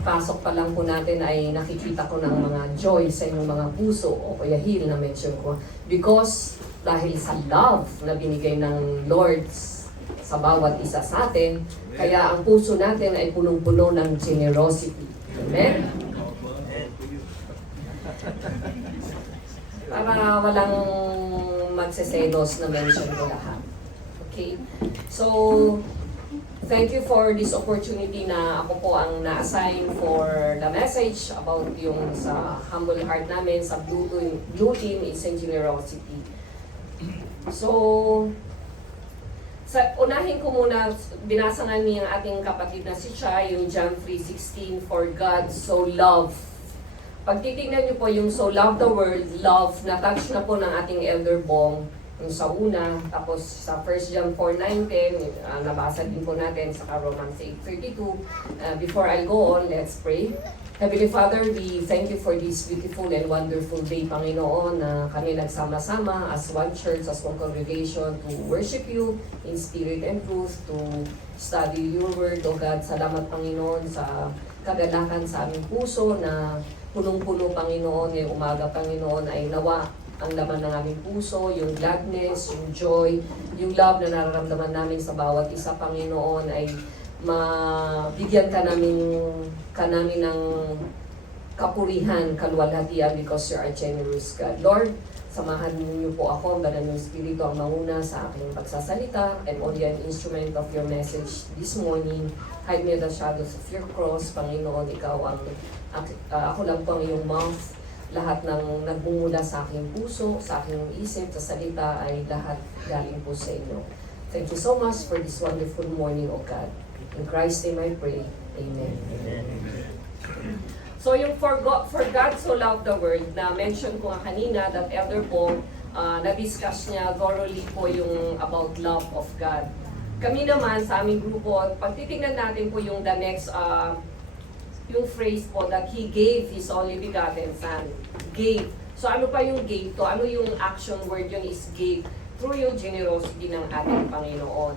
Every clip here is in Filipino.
pagpasok pa lang po natin ay nakikita ko ng mga joy sa inyong mga puso o Kuya Hill na mention ko. Because dahil sa love na binigay ng Lord sa bawat isa sa atin, kaya ang puso natin ay punong-puno ng generosity. Amen? Para walang magseselos na mention ko lahat. Okay? So, thank you for this opportunity na ako po ang na-assign for the message about yung sa humble heart namin, sa Blue Team is in generosity. So, unahin ko muna, binasa nga niya ang ating kapatid na si Chai, yung John 3:16, for God so loved. Pag titignan niyo po yung so love the world, love, na-touch na po ng ating Elder Bong, yung sa una, tapos sa 1 John 4:9-10, nabasa din po natin sa Romans 8:32. Before I go on, let's pray. Heavenly Father, we thank you for this beautiful and wonderful day, Panginoon, na kami nagsama-sama as one church, as one congregation to worship you in spirit and truth, to study your word, O God. Salamat, Panginoon, sa kagalakan sa aming puso na punong-puno, Panginoon, ngayong umaga, Panginoon, ay nawa ang laman ng aming puso, yung gladness, yung joy, yung love na nararamdaman namin sa bawat isa, Panginoon, ay mabigyan ka namin ng kapurihan, kaluwalhatian because you are generous, God. Lord, samahan niyo po ako, ang banal ng Espiritu ang mauna sa aking pagsasalita. I'm only an instrument of your message this morning. Hide me in the shadows of your cross, Panginoon, ikaw ang ako lang po ang iyong mouth. Lahat ng nagbumula sa aking puso, sa aking isip, sa salita ay lahat galing po sa inyo. Thank you so much for this wonderful morning, O God. In Christ's name I pray. Amen. So yung for God so loved the world, na mention ko nga kanina, that Elder Paul, na-discuss niya thoroughly po yung about love of God. Kami naman sa aming grupo, pag titingnan natin po yung the next yung phrase po that He gave His only begotten Son. Gave. So ano pa yung gave to? Ano yung action word yun is gave? Through yung generosity ng ating Panginoon.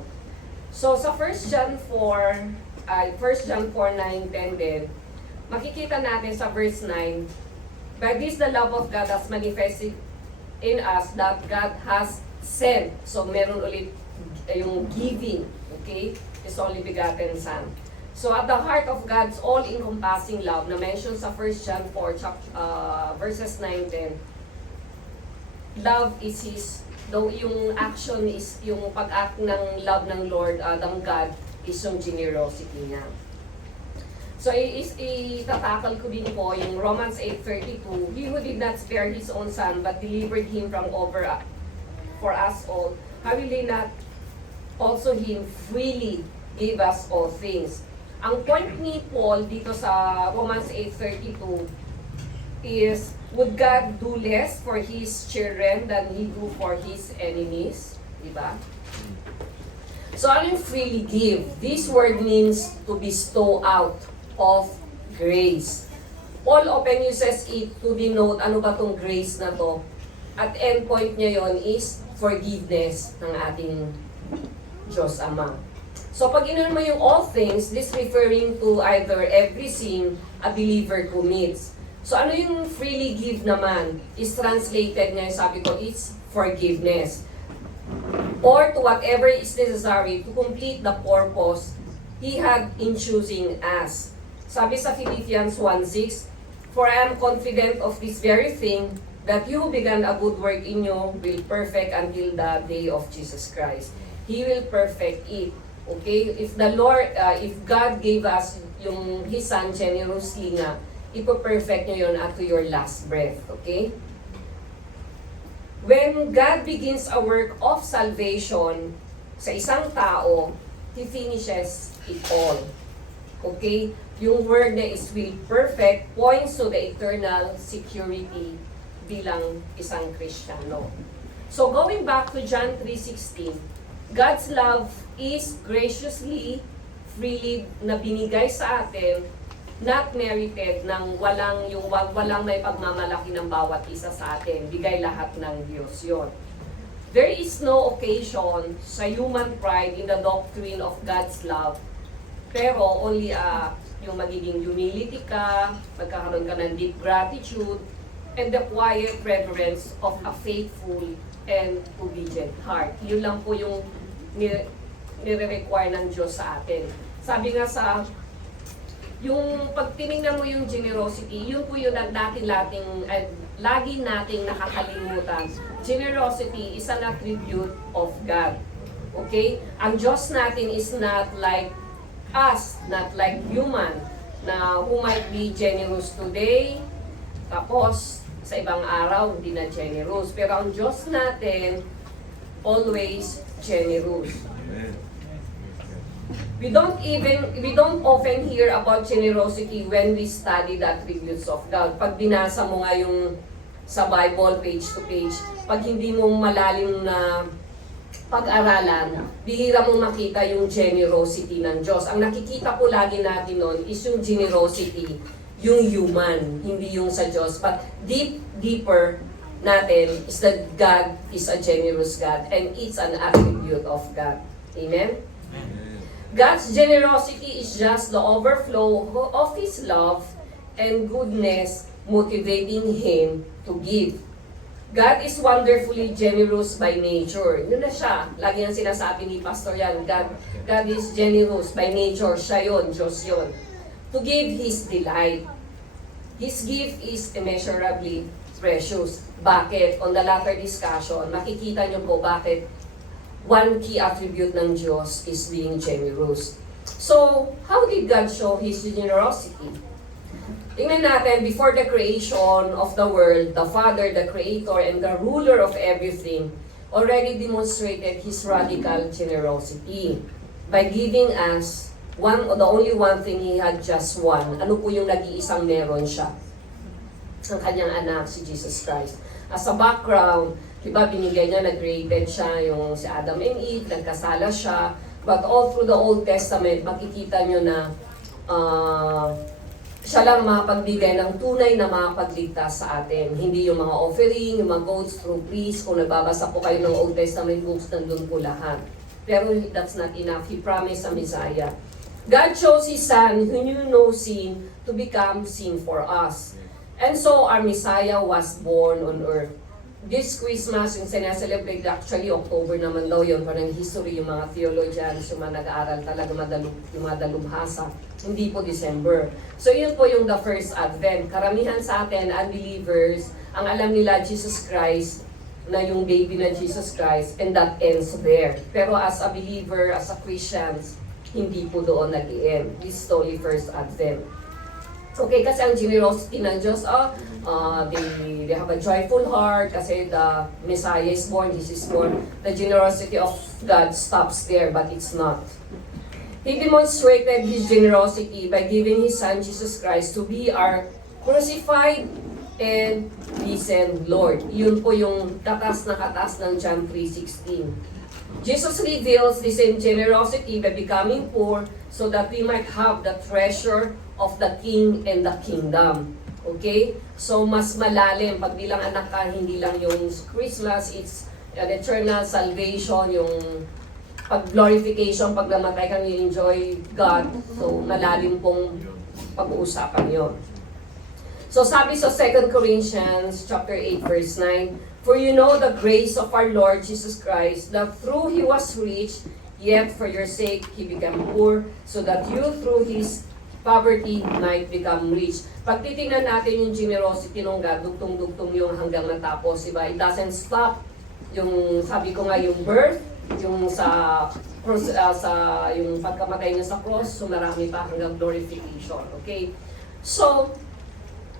So sa 1 John 4, 1 John 4:9-10 din, makikita natin sa verse 9, by this the love of God has manifested in us that God has sent. So meron ulit yung giving, okay? His only begotten Son. So at the heart of God's all-encompassing love na mentioned sa 1 John 4 verses 9-10, love is His, though yung action is, yung pag-act ng love ng Lord, ng God, is yung generosity niya. So itatakal ko din po yung Romans 8:32, He who did not spare His own Son, but delivered Him from over for us all, how will He not also Him freely give us all things? Ang point ni Paul dito sa Romans 8:32 is, would God do less for His children than He do for His enemies? Diba? So ano yung freely give? This word means to bestow out of grace. Paul open uses it to denote ano ba tong grace na to. At end point niya yon is forgiveness ng ating Diyos Ama. So pag inon mo yung all things, this referring to either every sin a believer commits. So ano yung freely give naman is translated niya, sabi ko, it's forgiveness. Or to whatever is necessary to complete the purpose He had in choosing us. Sabi sa Philippians 1:6, for I am confident of this very thing, that you who began a good work in you will perfect until the day of Jesus Christ. He will perfect it. Okay? If the Lord, if God gave us yung His Son generously nga, ipo-perfect nyo yun up to your last breath. Okay? When God begins a work of salvation sa isang tao, He finishes it all. Okay? Yung word na is will perfect points to the eternal security bilang isang Kristiyano. So going back to John 3:16, God's love is graciously, freely na binigay sa atin, not merited, ng walang may pagmamalaki ng bawat isa sa atin. Bigay lahat ng Diyos yon. There is no occasion sa human pride in the doctrine of God's love, pero only a yung magiging humility ka, magkakaroon ka ng deep gratitude, and the quiet reverence of a faithful and obedient heart. Yun lang po yung nire-require ng Diyos sa atin. Sabi nga sa, yung pag tinignan mo yung generosity, yun po yung lagi nating nakakalimutan. Generosity is an attribute of God. Okay? Ang Diyos natin is not like us, not like human, na who might be generous today, tapos sa ibang araw hindi na generous. Pero ang Diyos natin, always generous. We don't often hear about generosity when we study the attributes of God. Pag binasa mo nga yung sa Bible page to page, pag hindi mo malalim na pag-aralan, bihira mo makita yung generosity ng Diyos. Ang nakikita po lagi natin nun is yung generosity, yung human, hindi yung sa Diyos. But deeper natin is that God is a generous God and it's an attribute of God. Amen? God's generosity is just the overflow of His love and goodness motivating Him to give. God is wonderfully generous by nature. Yun na siya. Lagi ang sinasabi ni Pastor yan. God is generous by nature. Siya yun. Diyos yun. To give His delight. His gift is immeasurably precious. Bakit? On the latter discussion, makikita niyo po bakit one key attribute ng Diyos is being generous. So, how did God show His generosity? Tingnan natin, before the creation of the world, the Father, the Creator, and the ruler of everything already demonstrated His radical generosity by giving us the only one thing He had, just one. Ano po yung nag-iisang meron siya? Ang kanyang anak, si Jesus Christ. As a background, diba, binigay niya, nag-created siya, yung si Adam and Eve, nagkasala siya. But all through the Old Testament, makikita nyo na siya lang makapagbigay ng tunay na makapagligtas sa atin. Hindi yung mga offering, yung mga goats through priests. Kung nagbabasa po kayo ng Old Testament books, nandun po lahat. Pero that's not enough. He promised a Messiah. God chose His Son, who knew no sin, to become sin for us. And so our Messiah was born on earth. This Christmas, yung sinaselebrate, actually October naman daw yun, parang history, yung mga theologians, yung mga nag-aaral talaga, yung mga dalubhasa. Hindi po December. So yun po yung the first Advent. Karamihan sa atin, unbelievers, ang alam nila Jesus Christ, na yung baby na Jesus Christ, and that ends there. Pero as a believer, as a Christians, hindi po doon nag-i-end. This is only first Advent. Okay, kasi ang generosity ng Diyos, they have a joyful heart kasi the Messiah is born, Jesus is born. The generosity of God stops there, but it's not. He demonstrated His generosity by giving His Son, Jesus Christ, to be our crucified and risen Lord. Yun po yung katas na katas ng John 3:16. Jesus reveals this same generosity by becoming poor so that we might have the treasure of the King and the kingdom. Okay? So, mas malalim. Pag bilang anak ka, hindi lang yung Christmas, it's an eternal salvation, yung pag-glorification, pag namatay kang enjoy God. So, malalim pong pag-uusapan yun. So, sabi sa 2 Corinthians chapter 8, verse 9, "For you know the grace of our Lord Jesus Christ, that through He was rich, yet for your sake He became poor, so that you through His poverty might become rich." Pag titingnan natin yung generosity ng God, dugtong-dugtong yung hanggang matapos, diba? It doesn't stop. Yung, sabi ko nga, yung birth, yung sa yung pagkamatay niya sa cross, so marami pa hanggang glorification. Okay? So,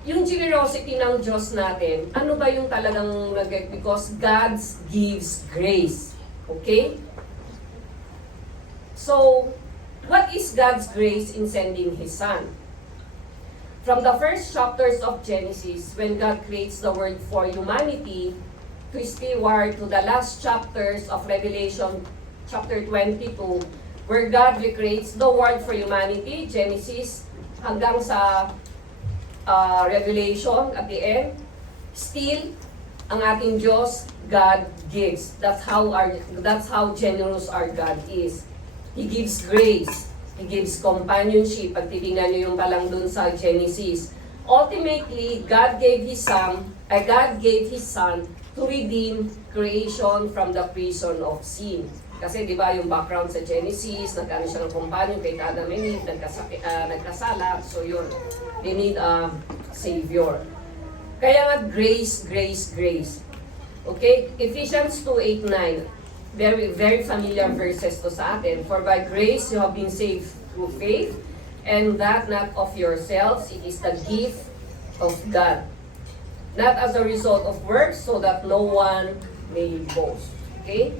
yung generosity ng Diyos natin, ano ba yung talagang because God gives grace. Okay? So, what is God's grace in sending His Son? From the first chapters of Genesis, when God creates the world for humanity, twisty-wire to the last chapters of Revelation, chapter 22, where God recreates the world for humanity, Genesis, hanggang sa Revelation at the end, still, ang ating Diyos, God gives. That's how generous our God is. He gives grace. He gives companionship. Pag titingnan nyo yung palang dun sa Genesis. Ultimately, God gave His Son to redeem creation from the prison of sin. Kasi di ba yung background sa Genesis, nagkaroon siya ng companion kay Adam and Eve, nagkasala. So yun, they need a Savior. Kaya nga grace, grace, grace. Okay? Ephesians 2:8-9. Very, very familiar verses to sa atin. For by grace you have been saved through faith, and that not of yourselves, it is the gift of God. Not as a result of works, so that no one may boast. Okay?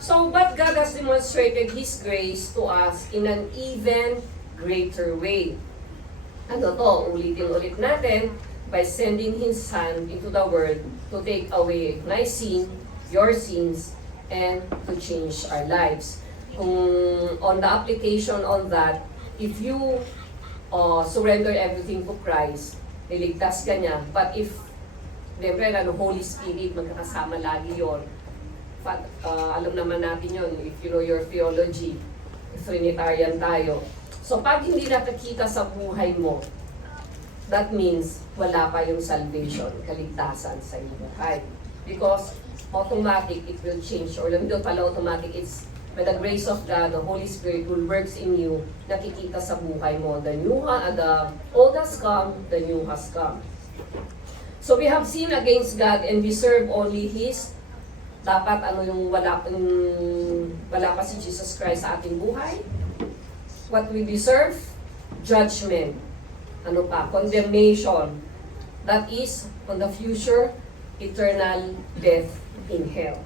So, but God has demonstrated His grace to us in an even greater way. Ano to? Ulitin-ulit natin by sending His Son into the world to take away my sin, your sins, and to change our lives. Kung on the application on that, if you surrender everything to Christ, niligtas ka niya. But if, siyempre, Holy Spirit, magkakasama lagi yon. Alam naman natin yun, if you know your theology, Trinitarian tayo. So pag hindi nakikita sa buhay mo, that means wala pa yung salvation, kaligtasan sa iyong buhay. Because automatic, it will change. Or hindi pala automatic, it's by the grace of God, the Holy Spirit will works in you, nakikita sa buhay mo. The old has come, the new has come. So we have sinned against God and we serve only His. Dapat yung wala pa si Jesus Christ sa ating buhay. What we deserve? Judgment. Ano pa? Condemnation. That is, on the future, eternal death in hell.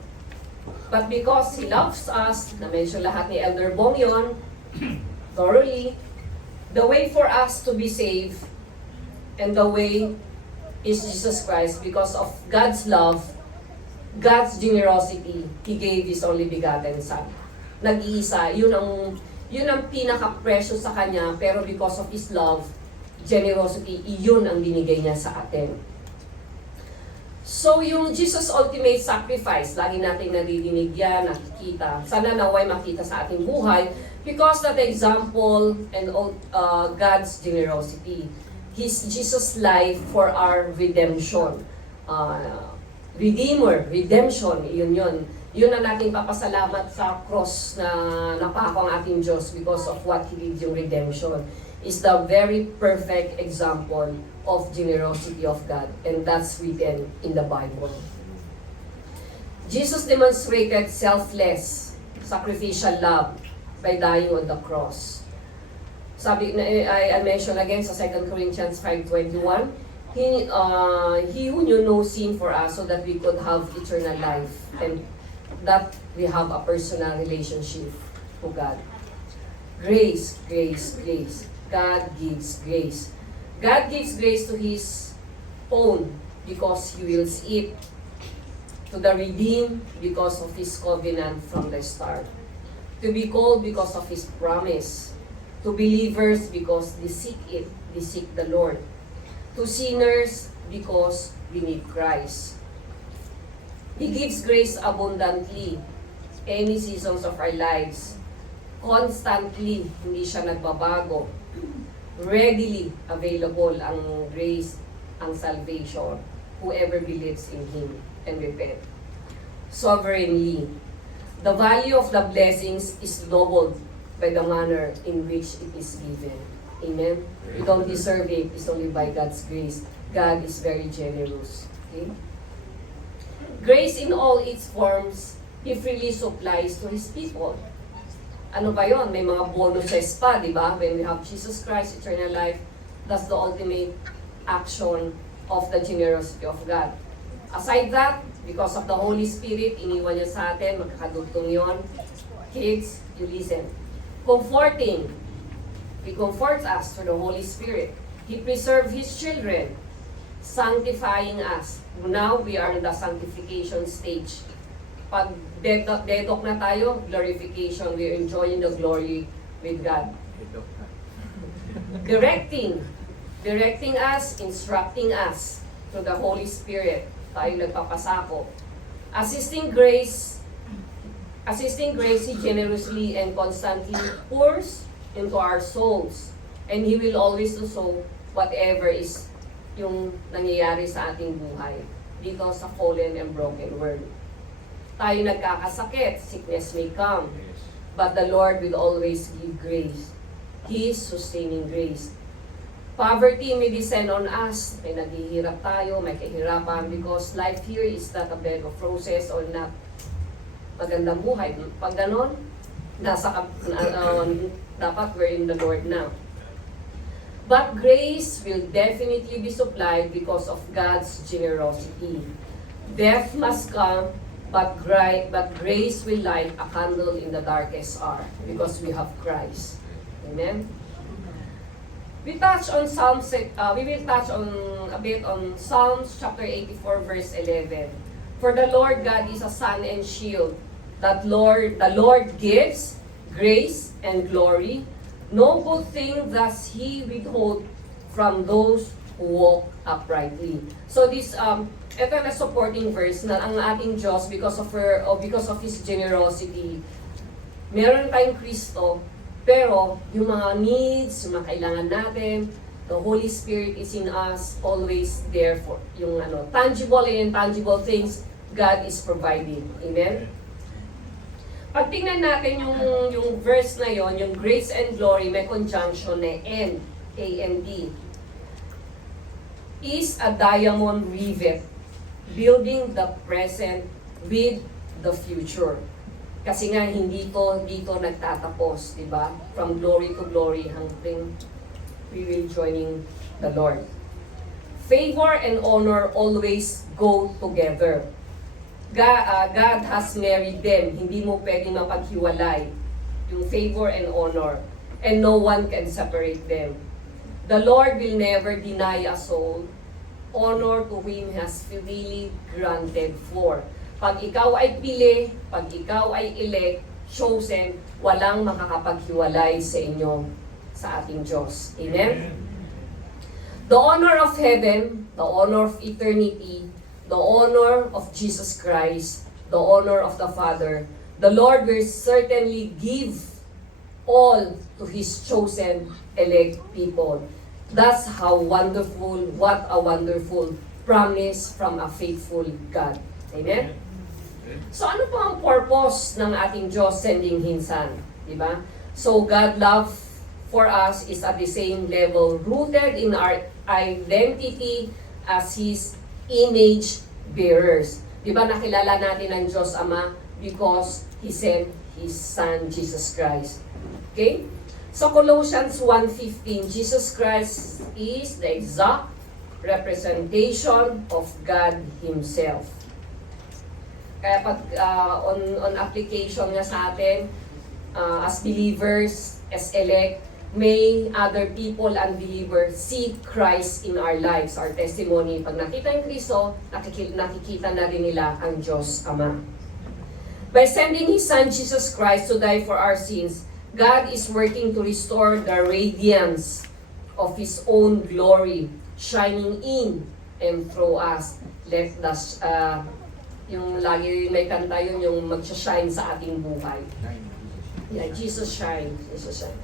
But because He loves us, na-mention lahat ni Elder Bong yun, thoroughly, the way for us to be saved, and the way is Jesus Christ. Because of God's love, God's generosity, He gave His only begotten Son. Nag-iisa, yun ang pinaka-precious sa Kanya, pero because of His love, generosity, yun ang binigay niya sa atin. So yung Jesus' ultimate sacrifice, lagi nating naririnig yan, nakikita. Sana naway makita sa ating buhay, because that example and God's generosity. His Jesus' life for our redemption. Redeemer, redemption, yun. Yun ang nating papasalamat sa cross na napako ang ating Diyos because of what He did, yung redemption. Is the very perfect example of generosity of God, and that's written in the Bible. Jesus demonstrated selfless, sacrificial love by dying on the cross. Sabi, I mentioned again sa 2 Corinthians 5:21, He who knew no sin for us so that we could have eternal life and that we have a personal relationship to God. Grace, grace, grace. God gives grace. God gives grace to His own because He wills it. To the redeemed because of His covenant from the start. To be called because of His promise. To believers because they seek it, they seek the Lord. To sinners because we need Christ. He gives grace abundantly, any seasons of our lives. Constantly, hindi siya nagbabago. Readily available ang grace, ang salvation, whoever believes in Him and repent. Sovereignly, the value of the blessings is doubled by the manner in which it is given. Amen? We don't deserve it. It's only by God's grace. God is very generous. Okay? Grace in all its forms, He freely supplies to His people. Ano ba yon? May mga bonuses pa, di ba? When we have Jesus Christ, eternal life, that's the ultimate action of the generosity of God. Aside that, because of the Holy Spirit, iniwan niya sa atin, magkakadugtong yon. Kids, you listen. Comforting. He comforts us through the Holy Spirit. He preserves His children, sanctifying us. Now, we are in the sanctification stage. Pag dedok na tayo, glorification, we are enjoying the glory with God. Directing us, instructing us through the Holy Spirit. Tayo nagpapasako. Assisting grace, He generously and constantly pours into our souls. And He will always do so whatever is yung nangyayari sa ating buhay dito sa fallen and broken world. Tayo nagkakasakit, sickness may come, but the Lord will always give grace. His sustaining grace. Poverty may descend on us. May naghihirap tayo, may kahirapan because life here is not a bed of roses or not magandang buhay. Pag ganon, dapat we're in the Lord now. But grace will definitely be supplied because of God's generosity. Death must come, but grace will light a candle in the darkest hour because we have Christ. Amen. We will touch on a bit on Psalms chapter 84 verse 11. For the Lord God is a sun and shield. The Lord gives grace and glory. No good thing does He withhold from those who walk uprightly. So this ito na supporting verse na ang ating Diyos because of His generosity. Meron tayong Kristo, pero yung mga needs, yung mga kailangan natin, the Holy Spirit is in us, always there for yung tangible and intangible things God is providing. Amen? Pag tingnan natin yung verse na yon, yung grace and glory, may conjunction na N, A-N-D, is a diamond rivet, building the present with the future. Kasi nga hindi dito nagtatapos, di ba? From glory to glory hanggang we will joining the Lord. Favor and honor always go together. God has married them. Hindi mo pwedeng mapaghiwalay yung favor and honor. And no one can separate them. The Lord will never deny a soul honor to whom He has freely granted for. Pag ikaw ay pili, pag ikaw ay elect, chosen, walang makakapaghiwalay sa inyo, sa ating Diyos. Amen? The honor of heaven, the honor of eternity, the honor of Jesus Christ, the honor of the Father, the Lord will certainly give all to His chosen elect people. That's how wonderful, what a wonderful promise from a faithful God. Amen? So ano po ang purpose ng ating Diyos sending His Son? Diba? So God love for us is at the same level, rooted in our identity as His image bearers. Diba nakilala natin ang Diyos Ama because He sent His Son, Jesus Christ. Okay? So Colossians 1:15, Jesus Christ is the exact representation of God Himself. Kaya pag on application nga sa atin, as believers, as elect, may other people, unbelievers, see Christ in our lives, our testimony. Pag nakita yung Kristo, nakikita na rin nila ang Diyos Ama. By sending His Son, Jesus Christ, to die for our sins, God is working to restore the radiance of His own glory, shining in and through us. Let us, yung lagi may kanta yun, yung mag-shine sa ating buhay. Yeah, Jesus shine. Jesus shine.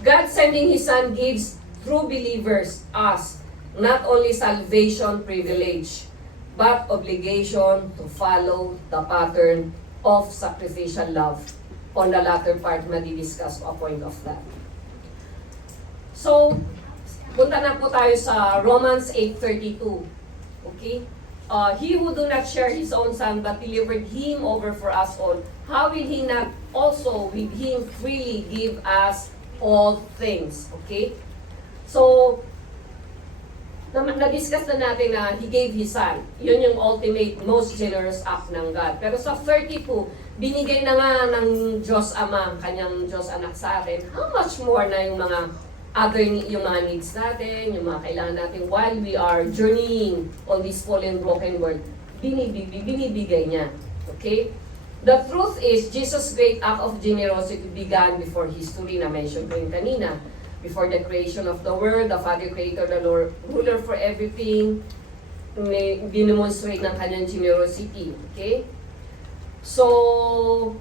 God sending His Son gives true believers us not only salvation privilege, but obligation to follow the pattern of sacrificial love. On the latter part, madi-discuss a point of that. So, punta na po tayo sa Romans 8:32. Okay? He who do not share His own Son, but delivered Him over for us all, how will He not also with Him freely give us all things? Okay? So, na-discuss na natin na He gave His Son. Yun yung ultimate, most generous act ng God. Pero sa 32, binigay na nga ng Diyos Ama, kanyang Diyos Anak sa atin. How much more na yung mga yung mga needs natin, yung mga kailangan natin while we are journeying on this fallen, broken world, binibigay niya. Okay? The truth is, Jesus' great act of generosity began before history na mention ko yung kanina. Before the creation of the world, the Father Creator, the Lord, ruler for everything, dinemonstrate ng kanyang generosity. Okay? So,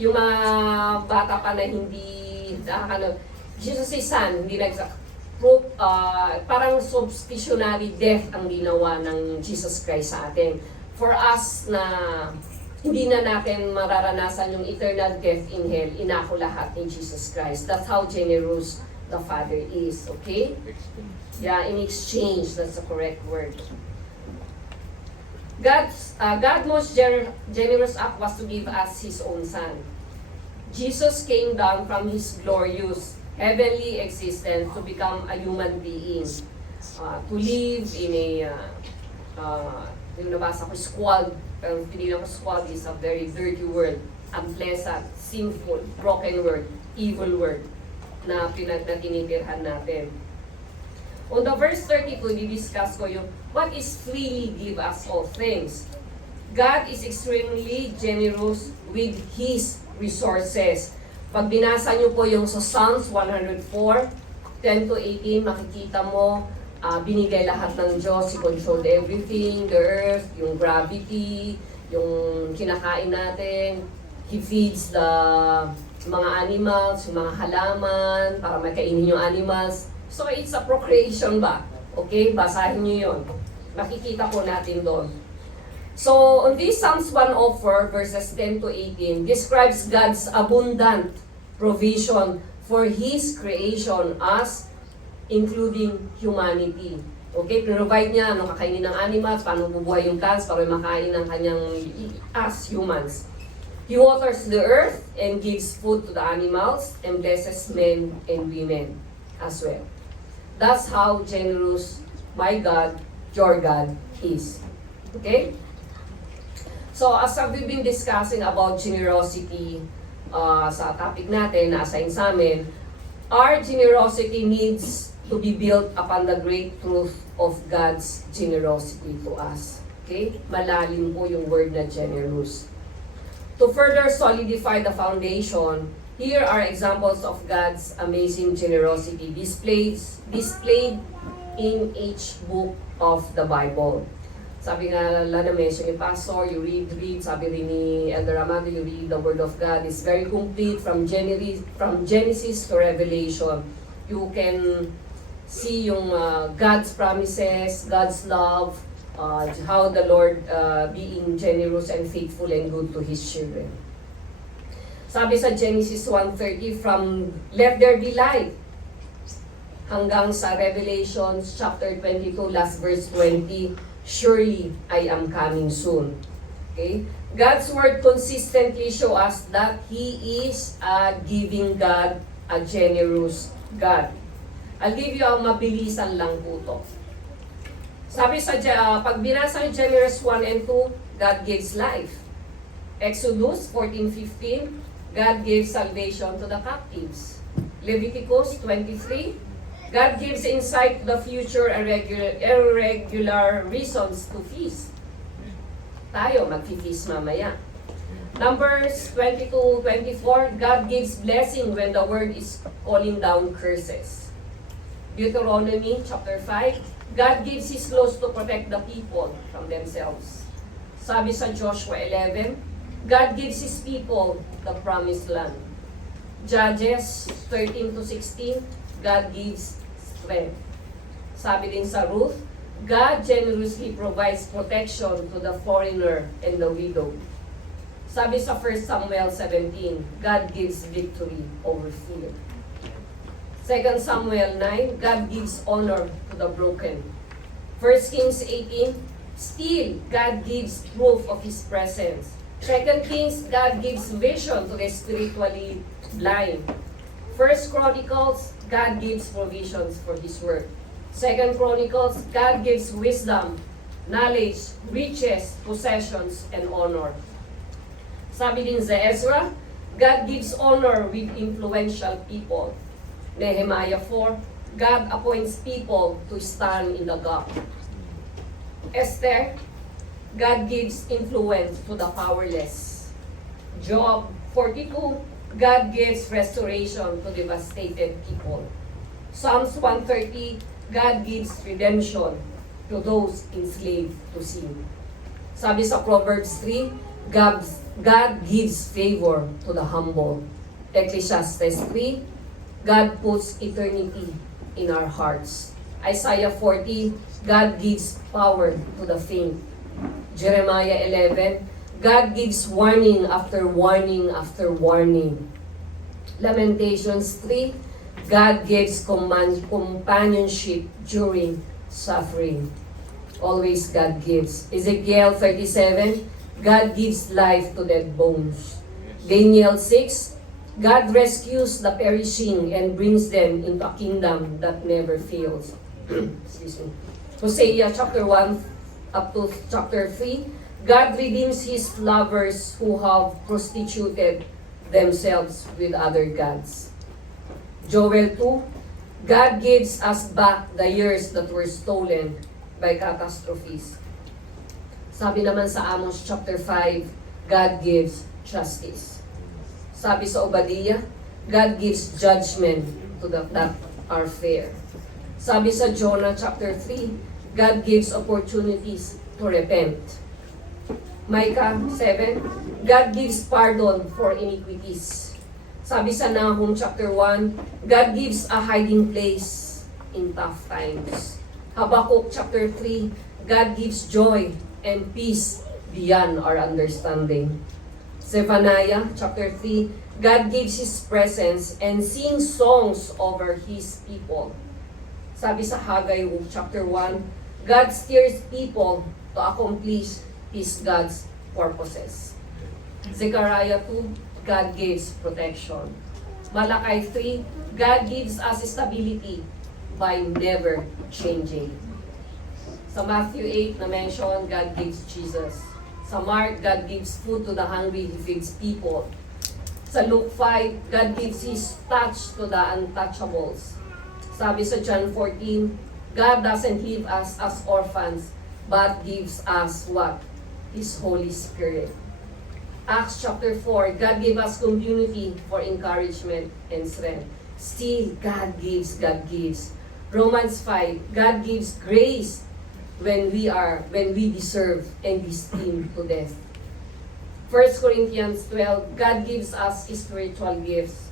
yung mga bata pa na hindi, Jesus is Son, hindi parang substitutionary death ang ginawa ng Jesus Christ sa atin. For us na hindi na natin mararanasan yung eternal death in hell, inako lahat ni Jesus Christ. That's how generous the Father is, okay? Yeah, in exchange, that's the correct word. God most generous act was to give us His own Son. Jesus came down from His glorious heavenly existence to become a human being, to live in a, yung nabasa ko, squalid, ang pinilang ko squalid is a very dirty world, unpleasant, sinful, broken world, evil world, na tinitirhan natin. On the verse 32, di-discuss ko yung, what is freely give us all things? God is extremely generous with His resources. Pag binasa nyo po yung sa Psalms 104, 10 to 18, makikita mo, binigay lahat ng Diyos, He controlled everything, the earth, yung gravity, yung kinakain natin, He feeds the mga animals, yung mga halaman, para makainin yung animals. So it's a procreation ba? Okay, basahin nyo yun. Makikita po natin doon. So, on this Psalms 104 verses 10 to 18 describes God's abundant provision for His creation as including humanity. Okay, provide niya ano kakainin ng animals, paano bubuhay yung plants para makain ng kanyang as humans. He waters the earth and gives food to the animals and blesses men and women as well. That's how generous my God, your God is. Okay? So, as we've been discussing about generosity sa topic natin na assign sa amin, our generosity needs to be built upon the great truth of God's generosity to us. Okay? Malalim po yung word na generous. To further solidify the foundation, here are examples of God's amazing generosity displayed in each book of the Bible. Sabi nga na-mention ni Pastor, you read, sabi rin ni Elder Amado, you read the Word of God. It's very complete from Genesis to Revelation. You can see yung God's promises, God's love, how the Lord being generous and faithful and good to His children. Sabi sa Genesis 1:30, from let there be light, hanggang sa Revelation chapter 22, last verse 20, surely I am coming soon. Okay? God's word consistently show us that He is a giving God, a generous God. I'll give you ang mabilisan lang po to. Sabi sa, pag binasa ng Genesis 1 and 2, God gives life. Exodus 14:15, God gives salvation to the captives. Leviticus 23, God gives insight to the future and irregular reasons to feast. Tayo, mag-feast mamaya. Numbers 22-24, God gives blessing when the word is calling down curses. Deuteronomy chapter 5, God gives His laws to protect the people from themselves. Sabi sa Joshua 11, God gives His people the promised land. Judges 13-16, God gives strength. Sabi din sa Ruth, God generously provides protection to the foreigner and the widow. Sabi sa 1 Samuel 17, God gives victory over fear. 2 Samuel 9, God gives honor to the broken. 1 Kings 18, still God gives proof of His presence. 2 Kings, God gives vision to the spiritually blind. 1 Chronicles, God gives provisions for His work. 2 Chronicles, God gives wisdom, knowledge, riches, possessions, and honor. Sabi din sa Ezra, God gives honor with influential people. Nehemiah 4, God appoints people to stand in the gap. Esther, God gives influence to the powerless. Job 42, God gives restoration to devastated people. Psalms 130, God gives redemption to those enslaved to sin. Sabi sa Proverbs 3, God gives favor to the humble. Ecclesiastes 3, God puts eternity in our hearts. Isaiah 40, God gives power to the faint. Jeremiah 11, God gives warning after warning after warning. Lamentations 3, God gives companionship during suffering. Always God gives. Ezekiel 37, God gives life to dead bones. Daniel 6, God rescues the perishing and brings them into a kingdom that never fails. Excuse me. Hosea chapter 1 up to chapter 3, God redeems His lovers who have prostituted themselves with other gods. Joel 2, God gives us back the years that were stolen by catastrophes. Sabi naman sa Amos chapter 5, God gives justice. Sabi sa Obadiah, God gives judgment to that are fair. Sabi sa Jonah chapter 3, God gives opportunities to repent. Micah 7, God gives pardon for iniquities. Sabi sa Nahum chapter 1, God gives a hiding place in tough times. Habakkuk chapter 3, God gives joy and peace beyond our understanding. Zephaniah chapter 3, God gives His presence and sings songs over His people. Sabi sa Haggai chapter 1, God steers people to accomplish God's purposes. Zechariah 2, God gives protection. Malachi 3, God gives us stability by never changing. Sa Matthew 8 na mention, God gives Jesus. Sa Mark, God gives food to the hungry, He feeds people. Sa Luke 5, God gives His touch to the untouchables. Sabi sa John 14, God doesn't leave us as orphans, but gives us what? His Holy Spirit. Acts chapter 4, God gives us community for encouragement and strength. Still, God gives, God gives. Romans 5, God gives grace when we deserve and esteemed to death. 1 Corinthians 12, God gives us spiritual gifts.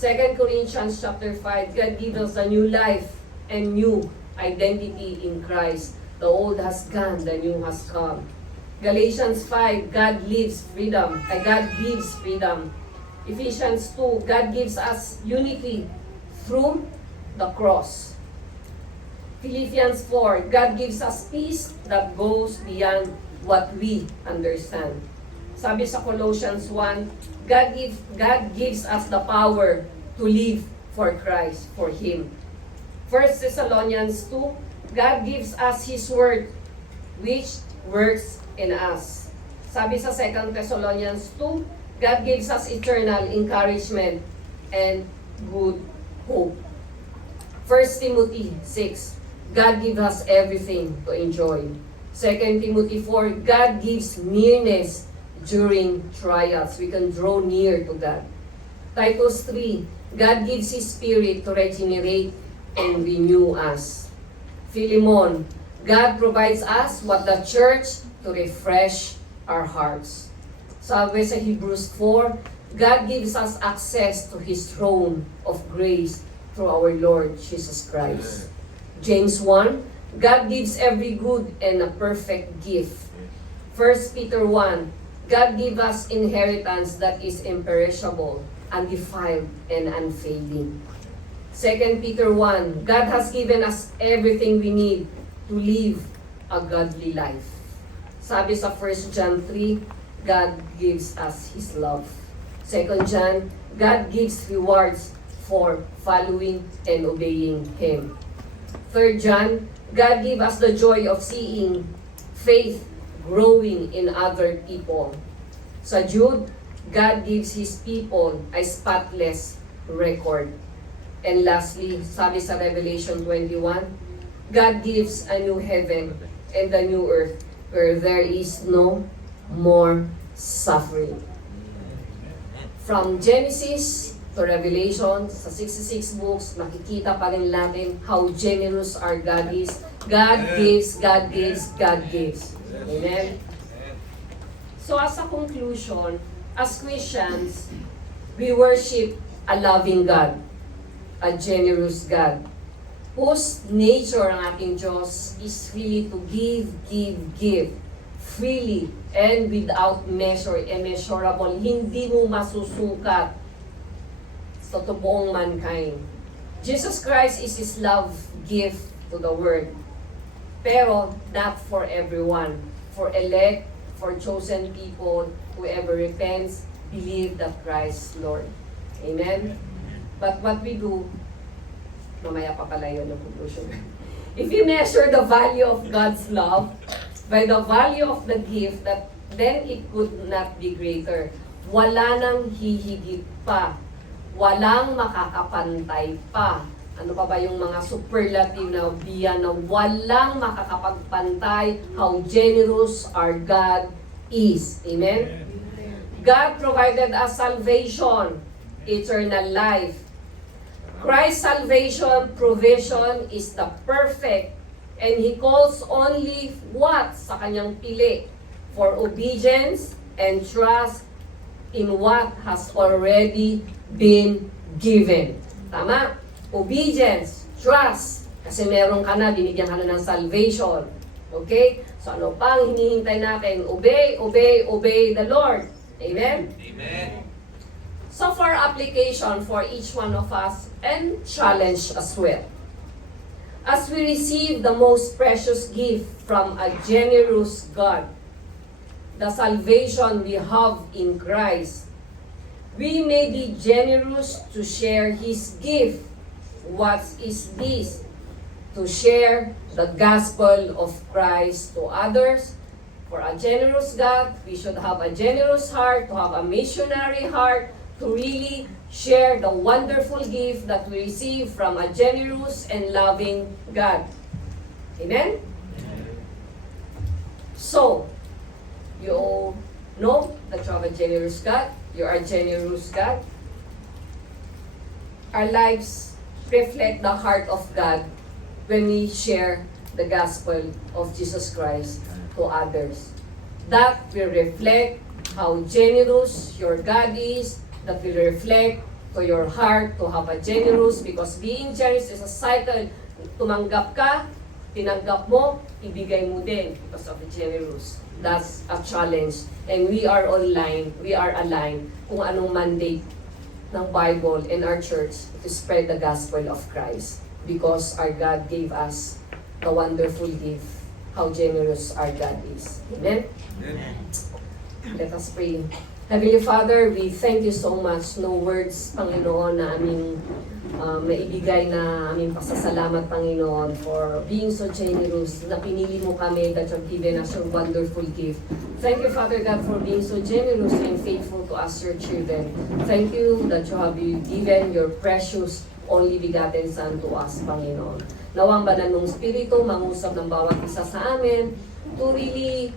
2 Corinthians chapter 5, God gives us a new life and new identity in Christ. The old has gone, the new has come. Galatians 5, God gives freedom. Ephesians 2, God gives us unity through the cross. Philippians 4, God gives us peace that goes beyond what we understand. Sabi sa Colossians 1, God gives us the power to live for Christ, for Him. 1 Thessalonians 2, God gives us His word, which works in us. Sabi sa 2 Thessalonians 2, God gives us eternal encouragement and good hope. 1 Timothy 6, God gives us everything to enjoy. 2 Timothy 4, God gives nearness during trials. We can draw near to God. Titus 3, God gives His Spirit to regenerate and renew us. Philemon, God provides us what the church to refresh our hearts. Sabi sa Hebrews 4, God gives us access to His throne of grace through our Lord Jesus Christ. James 1, God gives every good and a perfect gift. 1 Peter 1, God gives us inheritance that is imperishable, undefiled, and unfading. 2 Peter 1, God has given us everything we need to live a godly life. Sabi sa 1 John 3, God gives us His love. 2 John, God gives rewards for following and obeying Him. 3 John, God gives us the joy of seeing faith growing in other people. Sa Jude, God gives His people a spotless record. And lastly, sabi sa Revelation 21, God gives a new heaven and a new earth where there is no more suffering. From Genesis to Revelation, sa 66 books, makikita pa rin natin how generous our God is. God gives, God gives, God gives. Amen? So as a conclusion, as Christians, we worship a loving God, a generous God, whose nature ang ating Diyos is really to give, freely and without measure, immeasurable. Hindi mo masusukat sa buong mankind. Jesus Christ is His love gift to the world. Pero not for everyone. For elect, for chosen people, whoever repents, believe that Christ Lord. Amen? But what we do, mamaya pa pala yun ang conclusion. If you measure the value of God's love by the value of the gift, that then it could not be greater. Wala nang hihigit pa. Walang makakapantay pa. Ano pa ba yung mga superlative na biya na walang makakapagpantay how generous our God is. Amen? God provided us salvation, eternal life. Christ's salvation provision is the perfect, and He calls only what sa kanyang pili for obedience and trust in what has already been given. Tama? Obedience, trust, kasi meron ka na, binigyan ka na ng salvation. Okay? So ano pang hinihintay natin? Obey, obey, obey the Lord. Amen? Amen. So for application for each one of us and challenge as well. As we receive the most precious gift from a generous God, the salvation we have in Christ, we may be generous to share His gift. What is this? To share the gospel of Christ to others. For a generous God, we should have a generous heart, to have a missionary heart, to really share the wonderful gift that we receive from a generous and loving God. Amen? So, you know that you have a generous God. You are a generous God. Our lives reflect the heart of God when we share the gospel of Jesus Christ to others. That will reflect how generous your God is. That will reflect to your heart to have a generous, because being generous is a cycle. Tumanggap ka, tinanggap mo, ibigay mo din because of the generous. That's a challenge. And we are aligned kung anong mandate ng Bible and our church to spread the gospel of Christ, because our God gave us the wonderful gift, how generous our God is. Amen? Amen. Let us pray. Heavenly Father, we thank you so much. No words, Panginoon, na aming maibigay na aming pasasalamat, Panginoon, for being so generous, na pinili mo kami, that you've given us your wonderful gift. Thank you, Father God, for being so generous and faithful to us, your children. Thank you that you have given your precious, only begotten Son to us, Panginoon. Nawang banal mong Espiritu, mangusap ng bawat isa sa amin, to really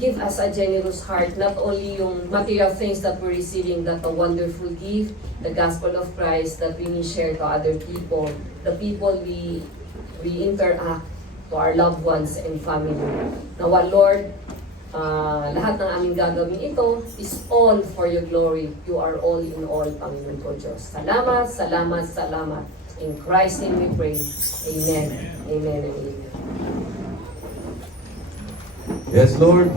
give us a generous heart, not only yung material things that we're receiving, that a wonderful gift, the gospel of Christ that we may share to other people, the people we interact, to our loved ones and family. Nawa, Lord, lahat ng aming gagawin ito is all for your glory. You are all in all, Panginoon ko Diyos. Salamat, salamat, salamat. In Christ's name we pray. Amen. Amen and amen. Yes, Lord.